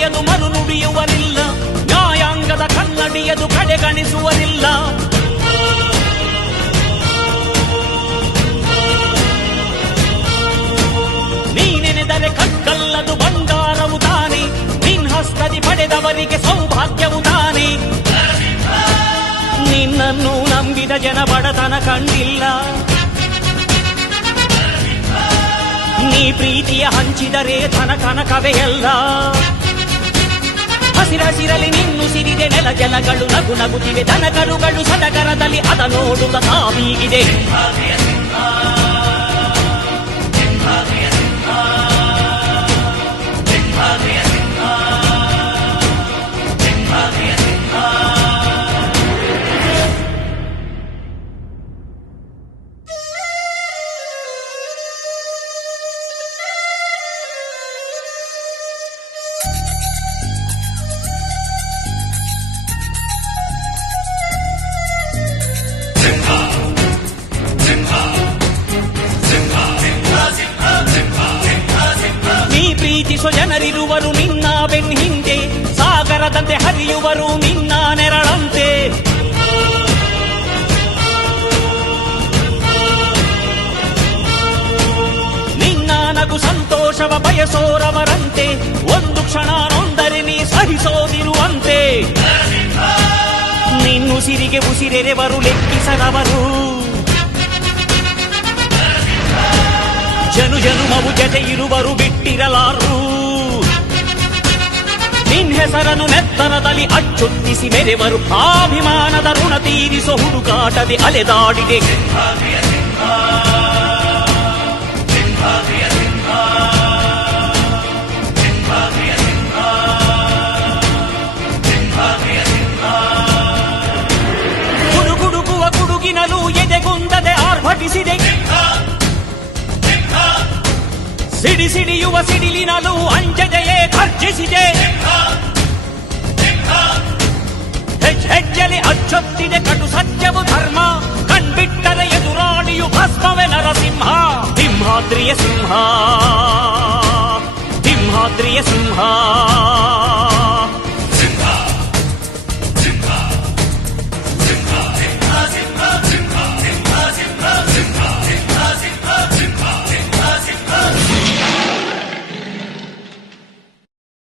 ನುಡಿಯದು ಮರು ನುಡಿಯುವರಿಲ್ಲ, ನ್ಯಾಯಾಂಗದ ಕನ್ನಡಿಯದು ಕಡೆಗಣಿಸುವರಿಲ್ಲ. ನೀನೆನೆದರೆ ಕಕ್ಕಲ್ಲದು ಬಂಗಾರವು ತಾನೆ, ನಿನ್ ಹಸ್ತದಿ ಪಡೆದವರಿಗೆ ಸೌಭಾಗ್ಯವು ತಾನೆ. ನಿನ್ನನ್ನು ನಂಬಿದ ಜನ ಬಡತನ ಕಂಡಿಲ್ಲ, ನೀ ಪ್ರೀತಿಯ ಹಂಚಿದರೆ ಧನ ಕನಕವೇ ಎಲ್ಲ. ಹಸಿರಸಿರಲಿ ನಿನ್ನು ಸಿರಿದೆ ನೆಲ ಜಲಗಳು ನಗು ನಗುತ್ತಿವೆ, ದನಕರುಗಳು ಸಡಗರದಲ್ಲಿ ಅದ ನೋಡುತ್ತ ತಾವೀಗಿದೆ. ಪ್ರೀತಿಸೋ ಜನರಿರುವರು ನಿನ್ನ ಬೆನ್ ಹಿಂದೆ, ಸಾಗರದಂತೆ ಹರಿಯುವರು ನಿನ್ನ ನೆರಳಂತೆ. ನಿನ್ನ ನಗು ಸಂತೋಷವ ಬಯಸೋರವರಂತೆ, ಒಂದು ಕ್ಷಣ ನೊಂದರೆ ನೀ ಸಹಿಸೋದಿರುವಂತೆ. ನಿನ್ನುಸಿರಿಗೆ ಉಸಿರೆರೆವರು ಲೆಕ್ಕಿಸದವರು, ಜನು ಜನುಮವು ಜತೆ ಇರುವರು ಬಿಟ್ಟಿರಲಾರು. ನಿನ್ ಹೆಸರನ್ನು ನೆತ್ತರದಲ್ಲಿ ಅಚ್ಚೊತ್ತಿಸಿ ಮೆರೆವರು, ಅಭಿಮಾನದ ಋಣ ತೀರಿಸೋ ಹುಡುಕಾಟದೆ ಅಲೆದಾಡಿದೆ. ಗುಡುಗುಡುಗುವ ಗುಡುಗಿನಲು ಎದೆಗುಂದದೆ ಆರ್ಭಟಿಸಿದೆ, ಸಿಡಿ ಸಿಡಿಯುವ ಸಿಡಿಲಿನಲು ಅಂಜದೆಯೇ ಗರ್ಜಿಸಿದೆ. ಹೆಜ್ಜೆಲಿ ಅಚ್ಚೊತ್ತಿದೆ ಕಟು ಸತ್ಯವು ಧರ್ಮ, ಕಣ್ಬಿಟ್ಟರೆ ಎದುರಾಳಿಯು ಭಸ್ಮವೇ ನರಸಿಂಹ. ಸಿಂಹಾದ್ರಿಯ ಸಿಂಹ, ಸಿಂಹಾದ್ರಿಯ ಸಿಂಹ.